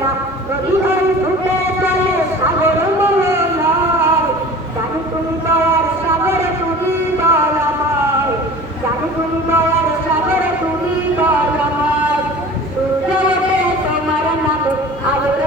না নদী হয়ে ছুটে চলে সাগর মোহনায় জানি তুমি দয়ার সাগরে তুমি দয়াময় জানি তুমি দয়ার সাগরে তুমি দয়াময় সূর্য ওঠে তোমার নামে আলো